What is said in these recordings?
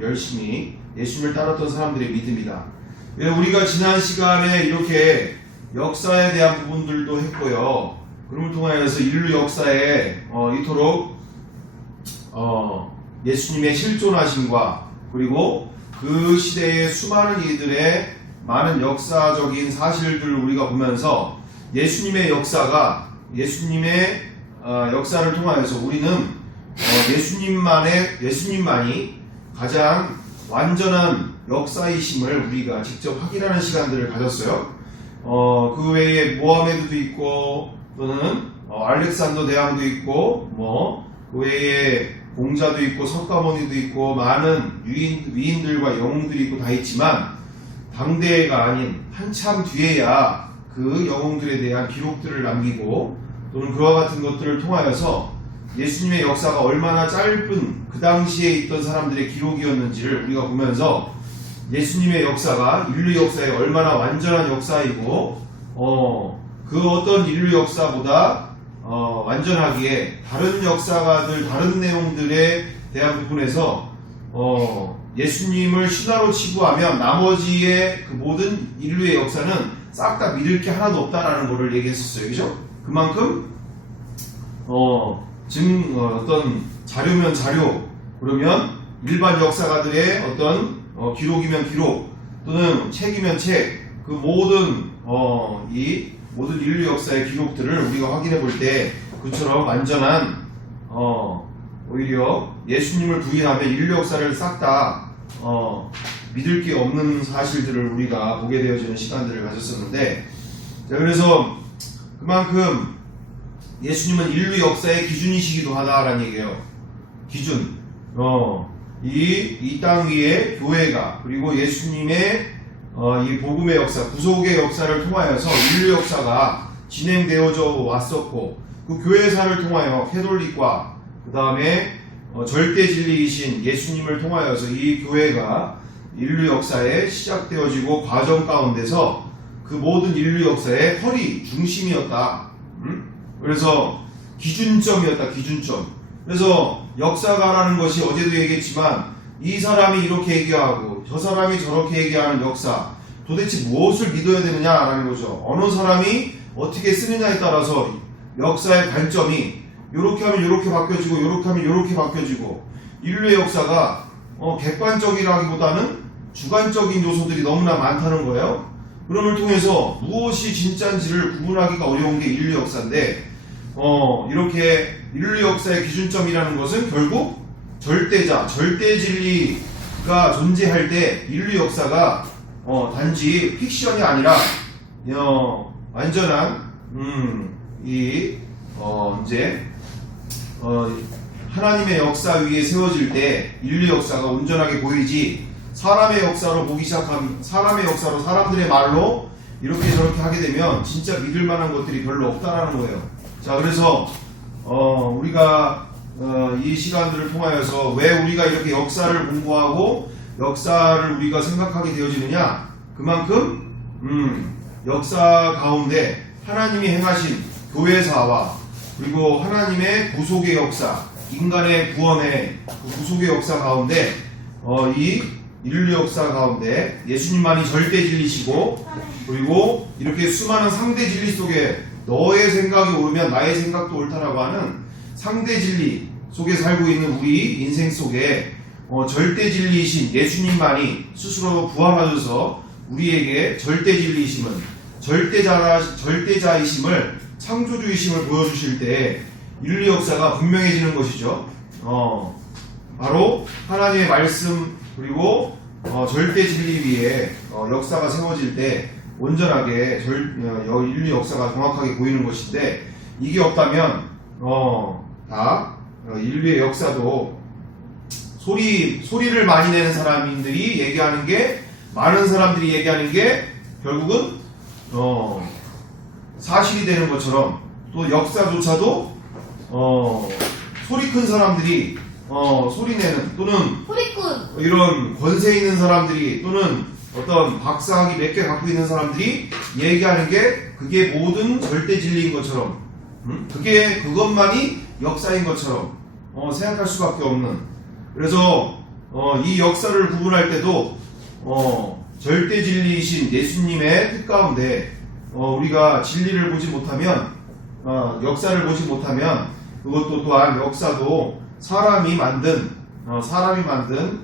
열심히 예수님을 따랐던 사람들의 믿음이다. 우리가 지난 시간에 이렇게 역사에 대한 부분들도 했고요. 그럼을 통하여서 인류 역사에 이토록 예수님의 실존하심과 그리고 그 시대의 수많은 이들의 많은 역사적인 사실들을 우리가 보면서 예수님의 역사가 예수님의 역사를 통하여서 우리는 예수님만이 가장 완전한 역사이심을 우리가 직접 확인하는 시간들을 가졌어요. 그 외에 모하메드도 있고 또는 알렉산더 대왕도 있고 그 외에 공자도 있고 석가모니도 있고 많은 위인들과 영웅들이 있고 다 있지만 당대가 아닌 한참 뒤에야 그 영웅들에 대한 기록들을 남기고 또는 그와 같은 것들을 통하여서 예수님의 역사가 얼마나 짧은 그 당시에 있던 사람들의 기록이었는지를 우리가 보면서 예수님의 역사가 인류 역사에 얼마나 완전한 역사이고 그 어떤 인류 역사보다 완전하기에 다른 역사가들 다른 내용들에 대한 부분에서 예수님을 신화로 치부하면 나머지의 그 모든 인류의 역사는 싹 다 믿을 게 하나도 없다라는 것을 얘기했었어요. 그죠? 그만큼 어떤 자료면 자료, 그러면 일반 역사가들의 어떤 기록이면 기록, 또는 책이면 책, 그 모든 이 모든 인류 역사의 기록들을 우리가 확인해 볼 때 그처럼 완전한 오히려 예수님을 부인하면 인류 역사를 싹 다 믿을 게 없는 사실들을 우리가 보게 되어지는 시간들을 가졌었는데, 자, 그래서 그만큼 예수님은 인류 역사의 기준이시기도 하다라는 얘기예요. 기준. 이 땅 위에 교회가 그리고 예수님의 이 복음의 역사, 구속의 역사를 통하여서 인류 역사가 진행되어져 왔었고, 그 교회사를 통하여 캐톨릭과 그 다음에 절대 진리이신 예수님을 통하여서 이 교회가 인류 역사에 시작되어지고 과정 가운데서 그 모든 인류 역사의 허리 중심이었다. 그래서 기준점이었다. 기준점. 그래서 역사가라는 것이 어제도 얘기했지만 이 사람이 이렇게 얘기하고 저 사람이 저렇게 얘기하는 역사, 도대체 무엇을 믿어야 되느냐라는 거죠. 어느 사람이 어떻게 쓰느냐에 따라서 역사의 관점이 이렇게 하면 이렇게 바뀌어지고 이렇게 하면 이렇게 바뀌어지고, 인류의 역사가 객관적이라기보다는 주관적인 요소들이 너무나 많다는 거예요. 그럼을 통해서 무엇이 진짜인지를 구분하기가 어려운 게 인류 역사인데, 이렇게 인류 역사의 기준점이라는 것은 결국 절대자, 절대 진리가 존재할 때 인류 역사가 단지 픽션이 아니라 완전한 이제 하나님의 역사 위에 세워질 때 인류 역사가 온전하게 보이지, 사람의 역사로 보기 시작하면 사람의 역사로 사람들의 말로 이렇게 저렇게 하게 되면 진짜 믿을 만한 것들이 별로 없다라는 거예요. 자, 그래서 우리가 이 시간들을 통하여서 왜 우리가 이렇게 역사를 공부하고 역사를 우리가 생각하게 되어지느냐, 그만큼 역사 가운데 하나님이 행하신 교회사와 그리고 하나님의 구속의 역사, 인간의 구원의 그 구속의 역사 가운데 이 인류 역사 가운데 예수님만이 절대 진리시고, 그리고 이렇게 수많은 상대 진리 속에 너의 생각이 옳으면 나의 생각도 옳다라고 하는 상대 진리 속에 살고 있는 우리 인생 속에 절대 진리이신 예수님만이 스스로 부활하셔서 우리에게 절대 진리이심은 절대자이심을, 창조주이심을 보여주실 때 인류 역사가 분명해지는 것이죠. 바로 하나님의 말씀 그리고 절대 진리 위에 역사가 세워질 때 온전하게 인류 역사가 정확하게 보이는 것인데, 이게 없다면 다 인류의 역사도 소리를 많이 내는 사람들이 얘기하는 게, 많은 사람들이 얘기하는 게 결국은 사실이 되는 것처럼, 또 역사조차도 소리 큰 사람들이 소리내는, 또는 소리꾼 이런 권세 있는 사람들이, 또는 어떤 박사학위 몇 개 갖고 있는 사람들이 얘기하는 게 그게 모든 절대 진리인 것처럼, 그것만이 역사인 것처럼 생각할 수밖에 없는. 그래서 이 역사를 구분할 때도 절대 진리이신 예수님의 뜻 가운데 우리가 진리를 보지 못하면 역사를 보지 못하면 그것도 또한 역사도 사람이 만든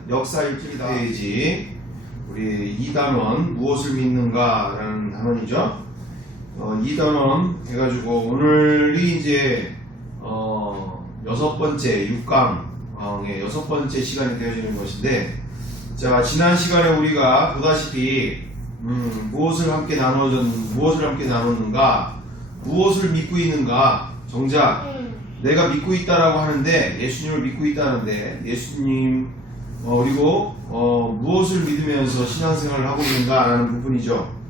역사일 뿐이다. 우리 이단원 무엇을 믿는가라는 단원이죠. 이단원 해가지고 오늘이 이제 6번째 6강의 6번째 시간이 되어지는 것인데, 자, 지난 시간에 우리가 보다시피 무엇을 함께 나눴는가, 무엇을 믿고 있는가. 정작 내가 믿고 있다라고 하는데, 예수님을 믿고 있다는데, 예수님 그리고 무엇을 믿으면서 신앙생활을 하고 있는가라는 부분이죠.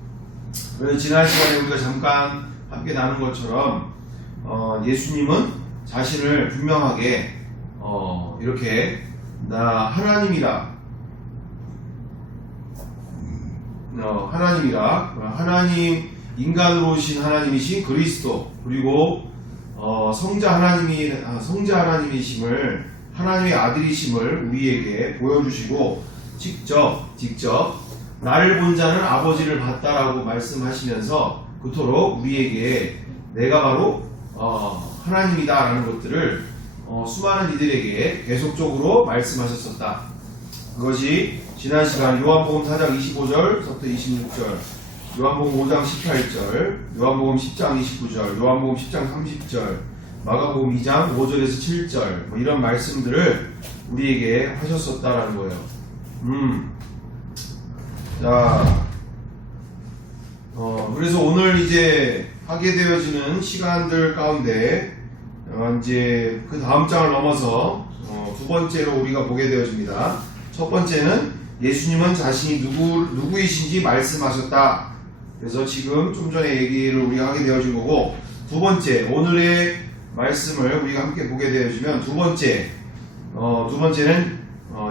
그래서 지난 시간에 우리가 잠깐 함께 나눈 것처럼 예수님은 자신을 분명하게 이렇게 나 하나님이라, 하나님, 인간으로 오신 하나님이신 그리스도, 그리고 성자 하나님이심을, 하나님의 아들이심을 우리에게 보여주시고 직접 나를 본 자는 아버지를 봤다라고 말씀하시면서 그토록 우리에게 내가 바로 하나님이다 라는 것들을 수많은 이들에게 계속적으로 말씀하셨었다. 그것이 지난 시간 요한복음 4장 25절부터 26절, 요한복음 5장 18절, 요한복음 10장 29절, 요한복음 10장 30절, 마가복음 2장 5절에서 7절 이런 말씀들을 우리에게 하셨었다라는 거예요. 자, 그래서 오늘 이제 하게 되어지는 시간들 가운데 이제 그 다음 장을 넘어서 두 번째로 우리가 보게 되어집니다. 첫 번째는 예수님은 자신이 누구이신지 말씀하셨다. 그래서 지금 좀 전에 얘기를 우리가 하게 되어진 거고, 두 번째 오늘의 말씀을 우리가 함께 보게 되어지면 두 번째는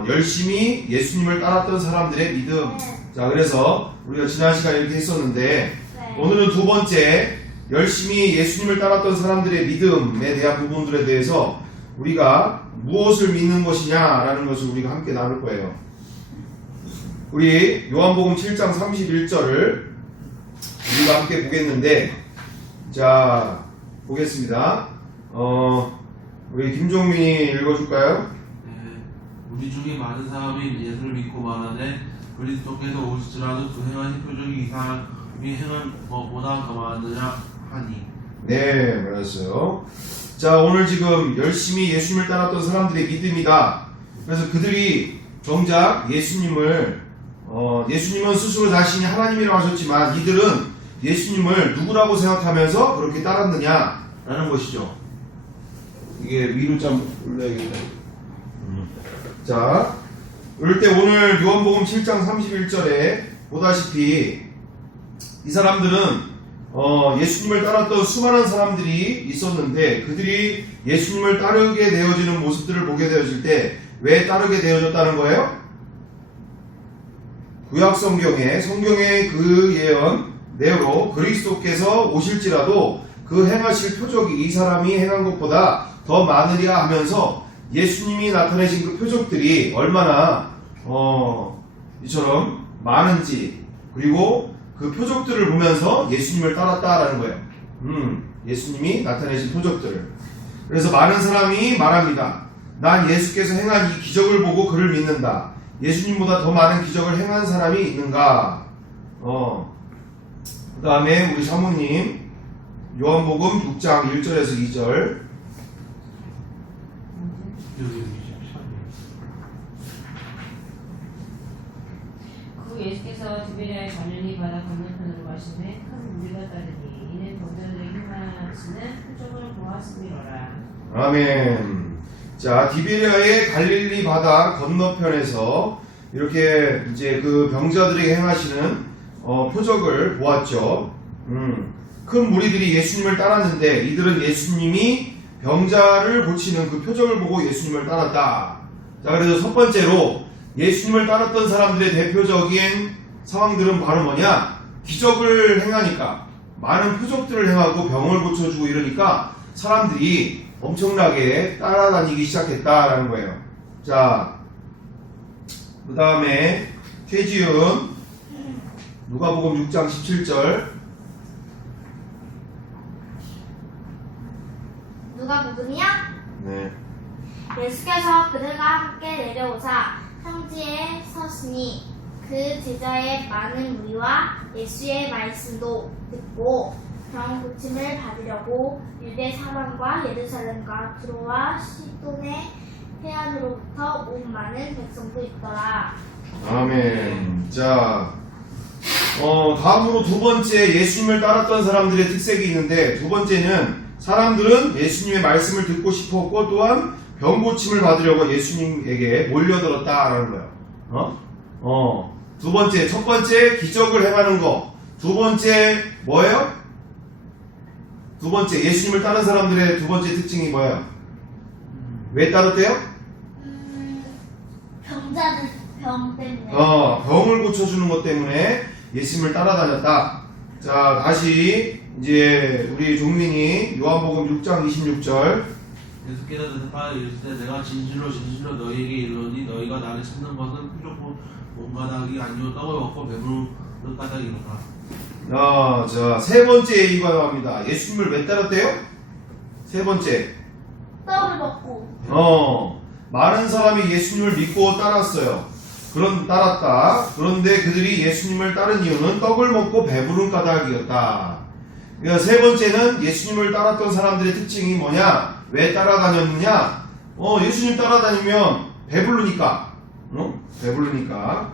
열심히 예수님을 따랐던 사람들의 믿음. 자, 그래서 우리가 지난 시간에 이렇게 했었는데, 오늘은 두 번째 열심히 예수님을 따랐던 사람들의 믿음에 대한 부분들에 대해서 우리가 무엇을 믿는 것이냐라는 것을 우리가 함께 나눌 거예요. 우리 요한복음 7장 31절을 우리가 함께 보겠는데, 자, 보겠습니다. 우리 김종민이 읽어줄까요? 네, 우리 중에 많은 사람이 예수를 믿고 말하되 그리스도께서 오실지라도 그 행하신 표적이 이 사람이 행한 것보다 더 많으냐 하니. 네, 맞았어요. 자, 오늘 지금 열심히 예수님을 따랐던 사람들의 믿음이다. 그래서 그들이 정작 예수님은 스스로 자신이 하나님이라고 하셨지만 이들은 예수님을 누구라고 생각하면서 그렇게 따랐느냐라는 것이죠. 이게 위로 좀 올려야겠다. 자, 그럴 때 오늘 요한복음 7장 31절에 보다시피 이 사람들은 예수님을 따랐던 수많은 사람들이 있었는데, 그들이 예수님을 따르게 되어지는 모습들을 보게 되어질 때 왜 따르게 되어졌다는 거예요? 구약 성경의 그 예언대로 그리스도께서 오실지라도 그 행하실 표적이 이 사람이 행한 것보다 더 많으리라 하면서 예수님이 나타내신 그 표적들이 얼마나 이처럼 많은지, 그리고 그 표적들을 보면서 예수님을 따랐다라는 거예요. 예수님이 나타내신 표적들을. 그래서 많은 사람이 말합니다. 난 예수께서 행한 이 기적을 보고 그를 믿는다. 예수님보다 더 많은 기적을 행한 사람이 있는가? 그 다음에 우리 사모님 요한복음 6장 1절에서 2절. 그 예수께서 디베랴의 갈릴리 바다 건너편으로 가시매 큰 무리가 따르니 이는 병자들에게 행하시는 표적을 보았음이로라. 아멘. 자, 디베랴의 갈릴리 바다 건너편에서 이렇게 이제 그 병자들에게 행하시는 표적을 보았죠. 큰 무리들이 예수님을 따랐는데 이들은 예수님이 병자를 고치는 그 표적을 보고 예수님을 따랐다. 자, 그래서 첫 번째로 예수님을 따랐던 사람들의 대표적인 상황들은 바로 뭐냐? 기적을 행하니까, 많은 표적들을 행하고 병을 고쳐주고 이러니까 사람들이 엄청나게 따라다니기 시작했다라는 거예요. 자, 그 다음에 최지은 누가복음 6장 17절. 누가복음이요? 네. 예수께서 그들과 함께 내려오사 평지에 서시니 그 제자의 많은 무리와 예수의 말씀도 듣고 병 고침을 받으려고 유대 사방과 예루살렘과 두로와 시돈의 해안으로부터 온 많은 백성도 있더라. 아멘. 자, 다음으로 두 번째 예수님을 따랐던 사람들의 특색이 있는데, 두 번째는 사람들은 예수님의 말씀을 듣고 싶었고 또한 병 고침을 받으려고 예수님에게 몰려들었다라는 거예요. 두 번째, 첫 번째 기적을 행하는 거. 두 번째 뭐예요? 두 번째 예수님을 따른 사람들의 두 번째 특징이 뭐예요? 왜 따랐대요? 병자들 병 때문에. 병을 고쳐주는 것 때문에 예수님을 따라다녔다. 자, 다시 이제 우리 종민이 요한복음 6장 26절. 예수께서 대답하여 이르시되 내가 진실로 진실로 너희에게 이르노니 너희가 나를 찾는 것은 표적고 몸가닥이 아니요 떡을 먹고 배부른 까닭이로다. 자, 세 번째 얘기가 합니다. 예수님을 왜 따랐대요? 세 번째. 떡을 먹고. 많은 사람이 예수님을 믿고 따랐어요. 따랐다. 그런데 그들이 예수님을 따른 이유는 떡을 먹고 배부른 까닭이었다. 그러니까 세 번째는 예수님을 따랐던 사람들의 특징이 뭐냐? 왜 따라다녔느냐? 예수님 따라다니면 배부르니까. 배부르니까.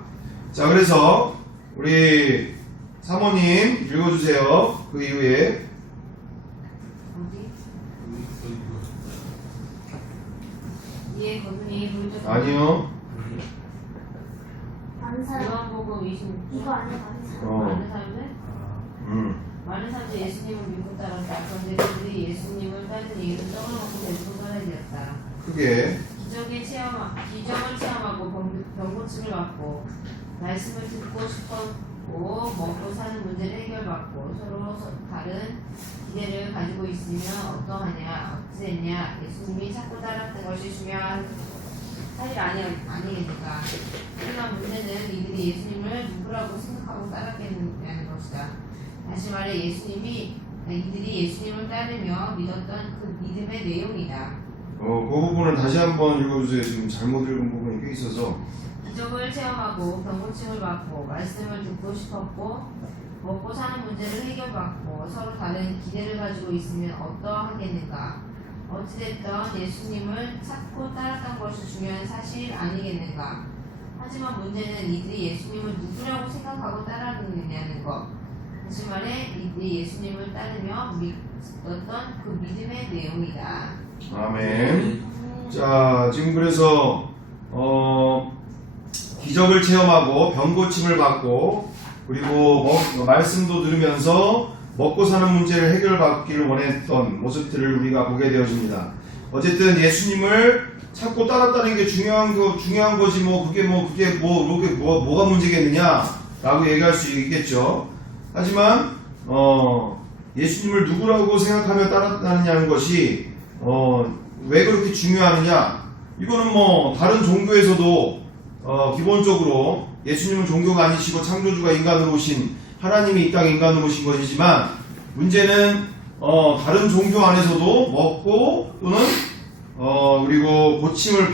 자, 그래서 우리 사모님 읽어주세요. 그 이후에. 어디? 이에 그분이 물적 아니요. 많은 사람. 요한복음 26장. 이거 아니야 많은 사람. 많은 사람들? 많은 사람들이 예수님을 믿고 따랐다. 그런데 그들이 예수님을 따른 이유는 떡을 먹고 배부른 까닭이었다. 크게. 기적을 체험하고 병고침을 받고 말씀을 듣고 싶었고 먹고 사는 문제를 해결받고 서로 다른 기대를 가지고 있으면 어떠하냐 어찌됐냐 예수님이 찾고 따랐던 것이 중요한 사실 아니겠는가. 하지만 문제는 이들이 예수님을 누구라고 생각하고 따랐겠느냐는 것이다. 다시 말해 이들이 예수님을 따르며 믿었던 그 믿음의 내용이다. 그 부분을 다시 한번 읽어주세요. 지금 잘못 읽은 부분이 꽤 있어서. 기적을 체험하고 병고침을 받고 말씀을 듣고 싶었고 먹고 사는 문제를 해결받고 서로 다른 기대를 가지고 있으면 어떠하겠는가. 어찌됐든 예수님을 찾고 따랐던 것이 중요한 사실 아니겠는가. 하지만 문제는 이들이 예수님을 누구라고 생각하고 따르느냐는 것. 다시 말해 이들이 예수님을 따르며 믿었던 그 믿음의 내용이다. 아멘. 자, 지금 그래서 기적을 체험하고 병 고침을 받고 그리고 말씀도 들으면서 먹고 사는 문제를 해결받기를 원했던 모습들을 우리가 보게 되어집니다. 어쨌든 예수님을 찾고 따랐다는 게 중요한 거지 그게 뭐가 문제겠느냐라고 얘기할 수 있겠죠. 하지만 예수님을 누구라고 생각하며 따랐다느냐는 것이 왜 그렇게 중요하느냐? 이거는 다른 종교에서도 기본적으로 예수님은 종교가 아니시고 창조주가 인간으로 오신 하나님이 이 땅에 인간으로 오신 것이지만 문제는 다른 종교 안에서도 먹고 또는 그리고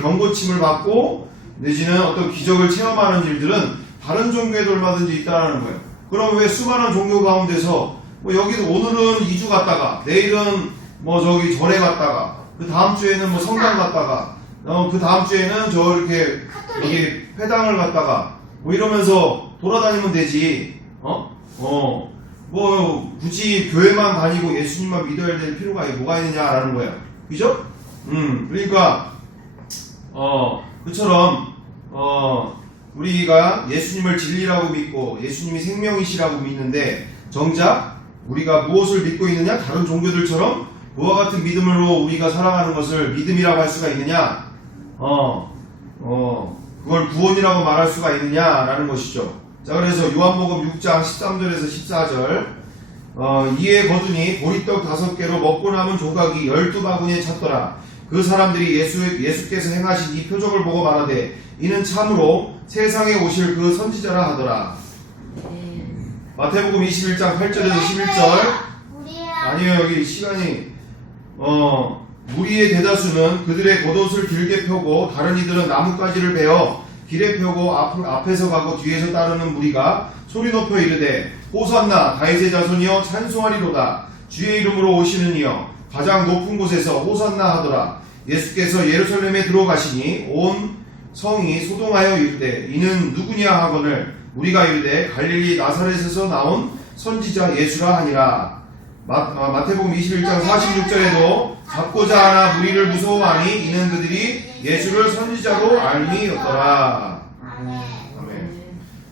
병 고침을 받고 내지는 어떤 기적을 체험하는 일들은 다른 종교에도 얼마든지 있다는 거예요. 그럼 왜 수많은 종교 가운데서 여기도 오늘은 2주 갔다가 내일은 절에 갔다가 그 다음 주에는 성당 갔다가 그 다음 주에는 이렇게 여기 회당을 갔다가 이러면서 돌아다니면 되지. 굳이 교회만 다니고 예수님만 믿어야 될 필요가 뭐가 있느냐라는 거예요. 그죠? 그러니까 그처럼 우리가 예수님을 진리라고 믿고 예수님이 생명이시라고 믿는데 정작 우리가 무엇을 믿고 있느냐? 다른 종교들처럼 그와 같은 믿음으로 우리가 살아가는 것을 믿음이라고 할 수가 있느냐? 그걸 구원이라고 말할 수가 있느냐라는 것이죠. 자, 그래서 요한복음 6장 13절에서 14절 이에 거두니 보리떡 5개로 먹고 남은 조각이 12바구니에 찼더라. 그 사람들이 예수께서 행하신 이 표적을 보고 말하되 이는 참으로 세상에 오실 그 선지자라 하더라. 네. 마태복음 21장 8절에서 11절. 우리야. 아니요, 여기 시간이 무리의 대다수는 그들의 겉옷을 길게 펴고 다른 이들은 나뭇가지를 베어 길에 펴고 앞에서 가고 뒤에서 따르는 무리가 소리 높여 이르되 호산나 다윗의 자손이여 찬송하리로다. 주의 이름으로 오시는 이여 가장 높은 곳에서 호산나 하더라. 예수께서 예루살렘에 들어가시니 온 성이 소동하여 이르되 이는 누구냐 하거늘 우리가 이르되 갈릴리 나사렛에서 나온 선지자 예수라 하니라. 마태복음 21장 46절에도 잡고자 하나 무리를 무서워하니 이는 그들이 예수를 선지자로 알미였더라. 아멘. 아멘.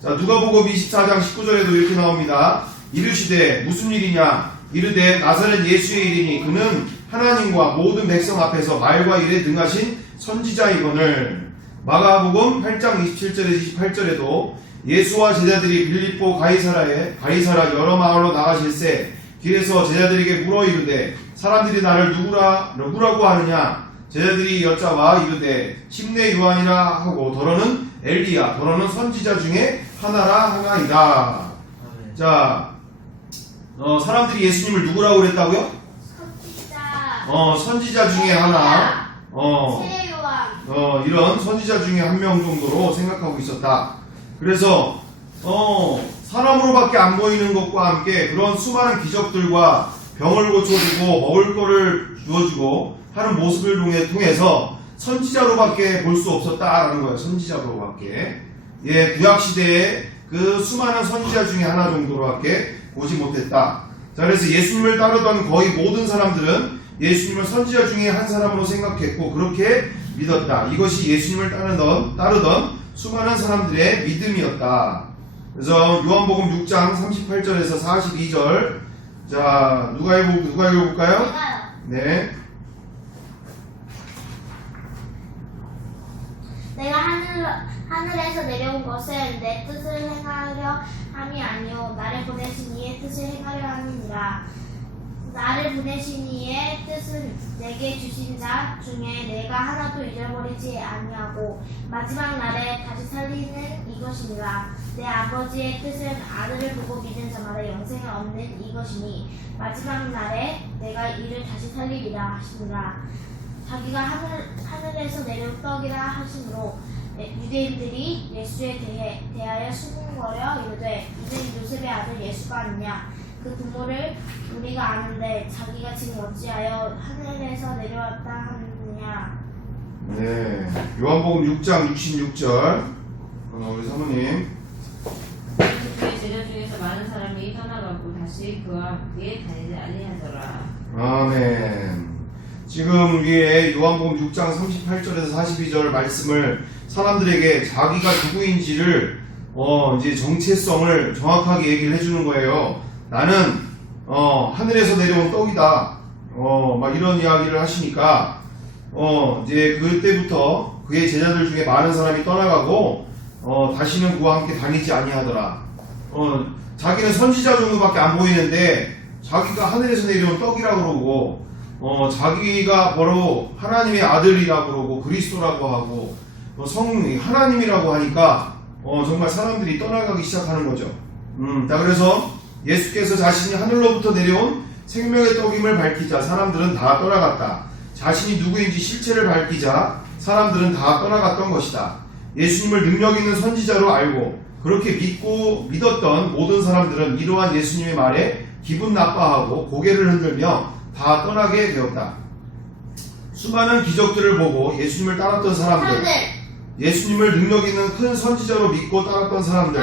자, 누가복음 24장 19절에도 이렇게 나옵니다. 이르시되 무슨 일이냐 이르되 나사렛 예수의 일이니 그는 하나님과 모든 백성 앞에서 말과 일에 능하신 선지자이거늘. 마가복음 8장 27절에서 28절에도 예수와 제자들이 빌립보 가이사라 여러 마을로 나가실새 길에서 제자들에게 물어 이르되 사람들이 나를 누구라고 하느냐. 제자들이 여짜와 이르되 침례 요한이라 하고 더러는 엘리야 더러는 선지자 중에 하나라 하나이다. 아멘. 자, 사람들이 예수님을 누구라고 그랬다고요? 선지자. 선지자 중에 하나. 세요한. 이런 선지자 중에 한 명 정도로 생각하고 있었다. 그래서 사람으로밖에 안 보이는 것과 함께 그런 수많은 기적들과 병을 고쳐주고 먹을 거를 주어주고 하는 모습을 통해서 선지자로밖에 볼 수 없었다라는 거예요. 선지자로밖에. 예, 구약시대에 그 수많은 선지자 중에 하나 정도로밖에 보지 못했다. 자, 그래서 예수님을 따르던 거의 모든 사람들은 예수님을 선지자 중에 한 사람으로 생각했고 그렇게 믿었다. 이것이 예수님을 따르던 수많은 사람들의 믿음이었다. 그래서 요한복음 6장 38절에서 42절. 자, 누가 읽어볼까요? 내가요. 네. 내가 하늘에서 내려온 것은 내 뜻을 행하려 함이 아니요 나를 보내신 이의 뜻을 행하려 함이니라. 나를 보내신 이의 뜻은 내게 주신 자 중에 내가 하나도 잊어버리지 아니하고 마지막 날에 다시 살리는 이것이니라. 내 아버지의 뜻은 아들을 보고 믿는 자마다 영생을 얻는 이것이니 마지막 날에 내가 이를 다시 살리리라 하시니라. 자기가 하늘에서 내려온 떡이라 하시므로 유대인들이 예수에 대하여 수군거려 이르되 이는 요셉의 아들 예수가 아니냐. 그 부모를 우리가 아는데 자기가 지금 어찌하여 하늘에서 내려왔다 하느냐. 네. 요한복음 6장 66절. 우리 사모님. 그의 제자 중에서 많은 사람이 떠나가고 다시 그와 함께 다니지 아니하더라. 아멘. 지금 위에 요한복음 6장 38절에서 42절 말씀을 사람들에게 자기가 누구인지를 이제 정체성을 정확하게 얘기를 해주는 거예요. 나는 하늘에서 내려온 떡이다. 막 이런 이야기를 하시니까 이제 그때부터 그의 제자들 중에 많은 사람이 떠나가고 다시는 그와 함께 다니지 아니하더라. 자기는 선지자 정도밖에 안 보이는데 자기가 하늘에서 내려온 떡이라고 그러고 자기가 바로 하나님의 아들이라고 그러고 그리스도라고 하고 하나님이라고 하니까 정말 사람들이 떠나가기 시작하는 거죠. 자, 그래서 예수께서 자신이 하늘로부터 내려온 생명의 떡임을 밝히자 사람들은 다 떠나갔다. 자신이 누구인지 실체를 밝히자 사람들은 다 떠나갔던 것이다. 예수님을 능력 있는 선지자로 알고 그렇게 믿었던 모든 사람들은 이러한 예수님의 말에 기분 나빠하고 고개를 흔들며 다 떠나게 되었다. 수많은 기적들을 보고 예수님을 따랐던 사람들, 예수님을 능력 있는 큰 선지자로 믿고 따랐던 사람들,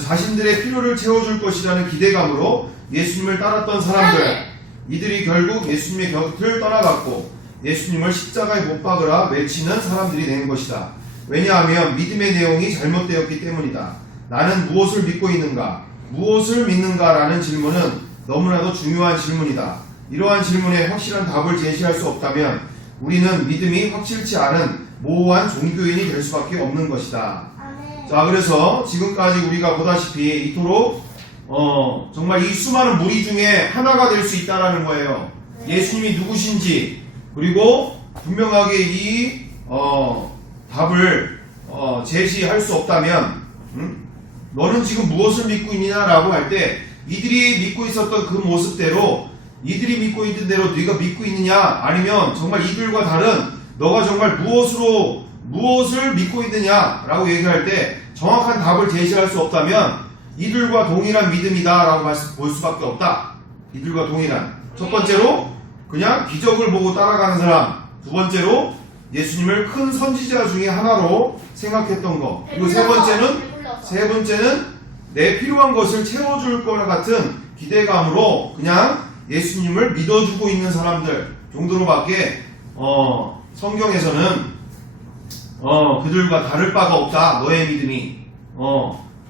자신들의 필요를 채워줄 것이라는 기대감으로 예수님을 따랐던 사람들, 이들이 결국 예수님의 곁을 떠나갔고 예수님을 십자가에 못 박으라 외치는 사람들이 된 것이다. 왜냐하면 믿음의 내용이 잘못되었기 때문이다. 나는 무엇을 믿고 있는가? 무엇을 믿는가? 라는 질문은 너무나도 중요한 질문이다. 이러한 질문에 확실한 답을 제시할 수 없다면 우리는 믿음이 확실치 않은 모호한 종교인이 될 수밖에 없는 것이다. 자, 그래서 지금까지 우리가 보다시피 이토록 정말 이 수많은 무리 중에 하나가 될 수 있다라는 거예요. 예수님이 누구신지, 그리고 분명하게 이 답을 제시할 수 없다면, 너는 지금 무엇을 믿고 있느냐라고 할 때 이들이 믿고 있었던 그 모습대로 이들이 믿고 있는 대로 네가 믿고 있느냐, 아니면 정말 이들과 다른 너가 정말 무엇을 믿고 있느냐라고 얘기할 때 정확한 답을 제시할 수 없다면 이들과 동일한 믿음이다라고 볼 수밖에 없다. 이들과 동일한. 첫 번째로 그냥 기적을 보고 따라가는 사람, 두 번째로 예수님을 큰 선지자 중에 하나로 생각했던 거, 그리고 세 번째는 내 필요한 것을 채워줄 것 같은 기대감으로 그냥 예수님을 믿어주고 있는 사람들 정도로밖에 성경에서는 그들과 다를 바가 없다. 너의 믿음이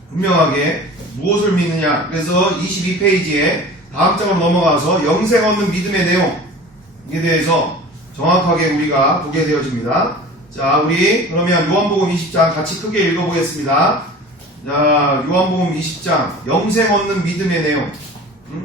분명하게 무엇을 믿느냐. 그래서 22페이지에 다음 장으로 넘어가서 영생 얻는 믿음의 내용에 대해서 정확하게 우리가 보게 되어집니다. 자, 우리 그러면 요한복음 20장 같이 크게 읽어보겠습니다. 자, 요한복음 20장 영생 얻는 믿음의 내용,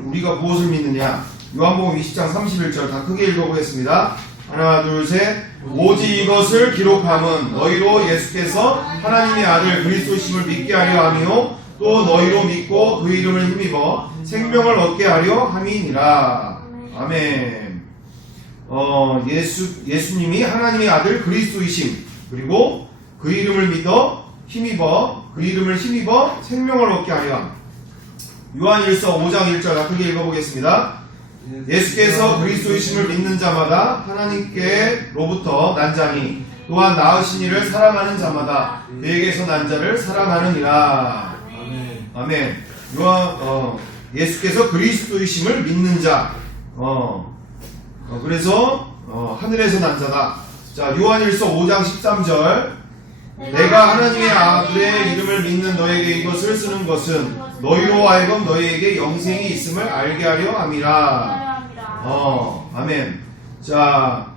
우리가 무엇을 믿느냐. 요한복음 20장 31절 다 크게 읽어보겠습니다. 하나 둘 셋. 오직 이것을 기록함은 너희로 예수께서 하나님의 아들 그리스도심을 믿게 하려 하며 또 너희로 믿고 그 이름을 힘입어 생명을 얻게 하려 함이니라. 아멘. 예수님이 하나님의 아들 그리스도이심, 그리고 그 이름을 믿어 그 이름을 힘입어 생명을 얻게 하려 함. 요한일서 5장 1절 다 크게 읽어보겠습니다. 예수께서 그리스도이심을 믿는 자마다 하나님께로부터 난 자니 또한 낳으신 이를 사랑하는 자마다 그에게서 난 자를 사랑하느니라. 아멘. 예수께서 그리스도이심을 믿는 자. 그래서 하늘에서 난 자다. 자, 요한일서 5장 13절. 내가 하나님의 아들의 이름을 믿는 너에게 이것을 쓰는 것은 너희로 하여금 너희에게 영생이 있음을 알게 하려 함이라. 아멘. 자,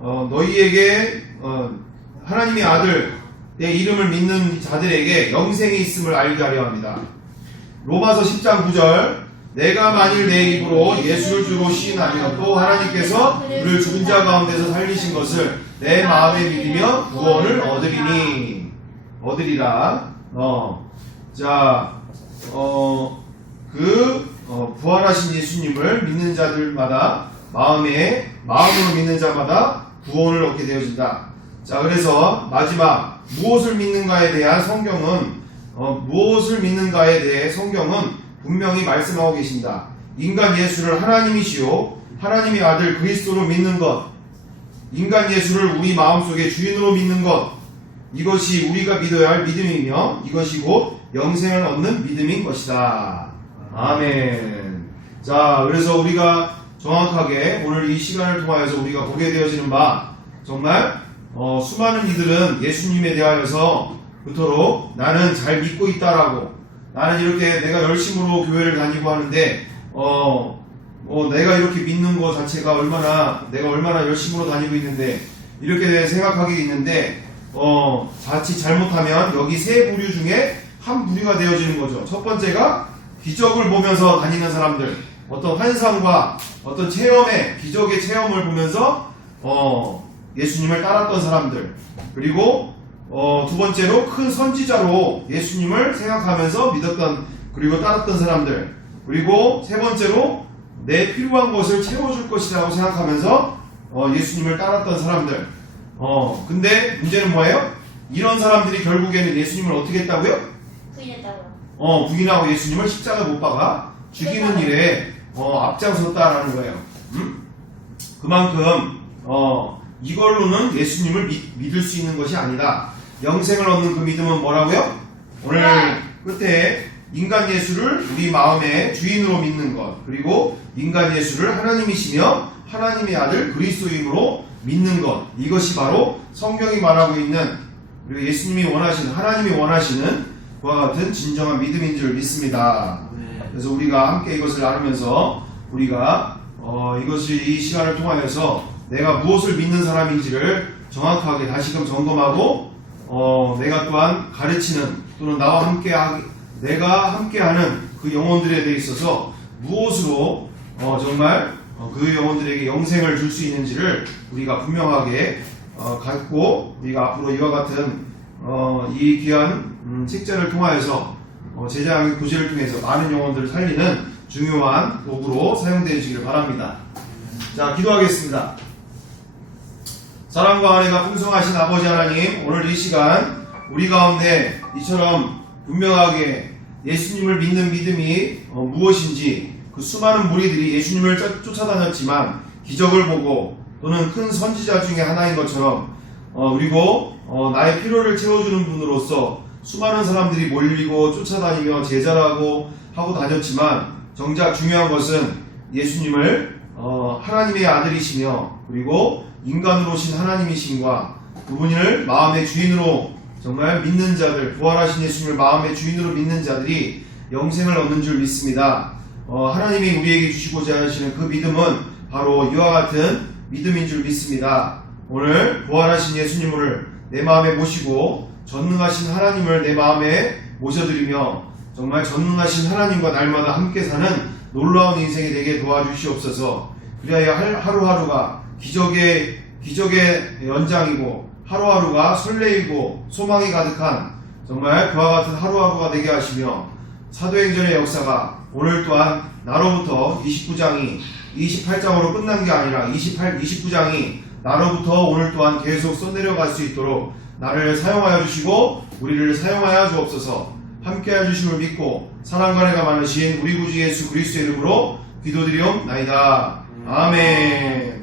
너희에게 하나님의 아들 내 이름을 믿는 자들에게 영생이 있음을 알게 하려 합니다. 로마서 10장 9절. 내가 만일 내 입으로 예수를 주로 시인하며 또 하나님께서 그를 죽은 자 가운데서 살리신 것을 내 마음에 믿으며 구원을 얻으리라. 자, 부활하신 예수님을 믿는 자들마다 마음으로 믿는 자마다 구원을 얻게 되어진다. 자, 그래서 마지막 무엇을 믿는가에 대해 성경은 분명히 말씀하고 계신다. 인간 예수를 하나님이시요 하나님의 아들 그리스도로 믿는 것, 인간 예수를 우리 마음속에 주인으로 믿는 것, 이것이 우리가 믿어야 할 믿음이며 이것이 곧 영생을 얻는 믿음인 것이다. 아멘. 자, 그래서 우리가 정확하게 오늘 이 시간을 통하여서 우리가 보게 되어지는 바, 정말 수많은 이들은 예수님에 대하여서 그토록 나는 잘 믿고 있다라고, 나는 이렇게 내가 열심으로 교회를 다니고 하는데 내가 이렇게 믿는 것 자체가 내가 얼마나 열심으로 다니고 있는데 이렇게 생각하게 있는데 자칫 잘못하면 여기 세 부류 중에 한 부류가 되어지는 거죠. 첫 번째가 기적을 보면서 다니는 사람들, 어떤 환상과 어떤 기적의 체험을 보면서 예수님을 따랐던 사람들, 그리고 두 번째로 큰 선지자로 예수님을 생각하면서 믿었던 그리고 따랐던 사람들, 그리고 세 번째로 내 필요한 것을 채워줄 것이라고 생각하면서 예수님을 따랐던 사람들. 근데 문제는 뭐예요? 이런 사람들이 결국에는 예수님을 어떻게 했다고요? 부인했다고요. 부인하고 예수님을 십자가 못 박아 죽이는 일에 앞장섰다라는 거예요. 그만큼 이걸로는 예수님을 믿을 수 있는 것이 아니다. 영생을 얻는 그 믿음은 뭐라고요? 오늘 끝에 인간 예수를 우리 마음의 주인으로 믿는 것, 그리고 인간 예수를 하나님이시며 하나님의 아들 그리스도임으로 믿는 것, 이것이 바로 성경이 말하고 있는, 그리고 예수님이 원하시는, 하나님이 원하시는 그와 같은 진정한 믿음인 줄 믿습니다. 그래서 우리가 함께 이것을 나누면서 우리가 이 시간을 통하여서 내가 무엇을 믿는 사람인지를 정확하게 다시금 점검하고 내가 또한 가르치는, 또는 내가 함께하는 그 영혼들에 대해 있어서 무엇으로 정말 그 영혼들에게 영생을 줄 수 있는지를 우리가 분명하게 갖고 우리가 앞으로 이와 같은 이 귀한 책자를 통하여서 제자의 구제를 통해서 많은 영혼들을 살리는 중요한 도구로 사용되어지기를 바랍니다. 자, 기도하겠습니다. 사랑과 은혜가 풍성하신 아버지 하나님, 오늘 이 시간 우리 가운데 이처럼 분명하게 예수님을 믿는 믿음이 무엇인지, 그 수많은 무리들이 예수님을 쫓아다녔지만 기적을 보고 또는 큰 선지자 중에 하나인 것처럼 그리고 나의 필요를 채워주는 분으로서 수많은 사람들이 몰리고 쫓아다니며 제자라고 하고 다녔지만 정작 중요한 것은 예수님을 하나님의 아들이시며 그리고 인간으로 오신 하나님이심과 그분을 마음의 주인으로 정말 믿는 자들, 부활하신 예수님을 마음의 주인으로 믿는 자들이 영생을 얻는 줄 믿습니다. 하나님이 우리에게 주시고자 하시는 그 믿음은 바로 이와 같은 믿음인 줄 믿습니다. 오늘 부활하신 예수님을 내 마음에 모시고 전능하신 하나님을 내 마음에 모셔드리며 정말 전능하신 하나님과 날마다 함께 사는 놀라운 인생이 되게 도와주시옵소서. 그리하여 하루하루가 기적의 연장이고 하루하루가 설레이고 소망이 가득한 정말 그와 같은 하루하루가 되게 하시며 사도행전의 역사가 오늘 또한 나로부터 28장으로 끝난 게 아니라 29장이 나로부터 오늘 또한 계속 써내려갈 수 있도록 나를 사용하여 주시고 우리를 사용하여 주옵소서. 함께해 주심을 믿고 사랑과 은혜가 많으신 우리 구주 예수 그리스도의 이름으로 기도드리옵나이다. 아멘.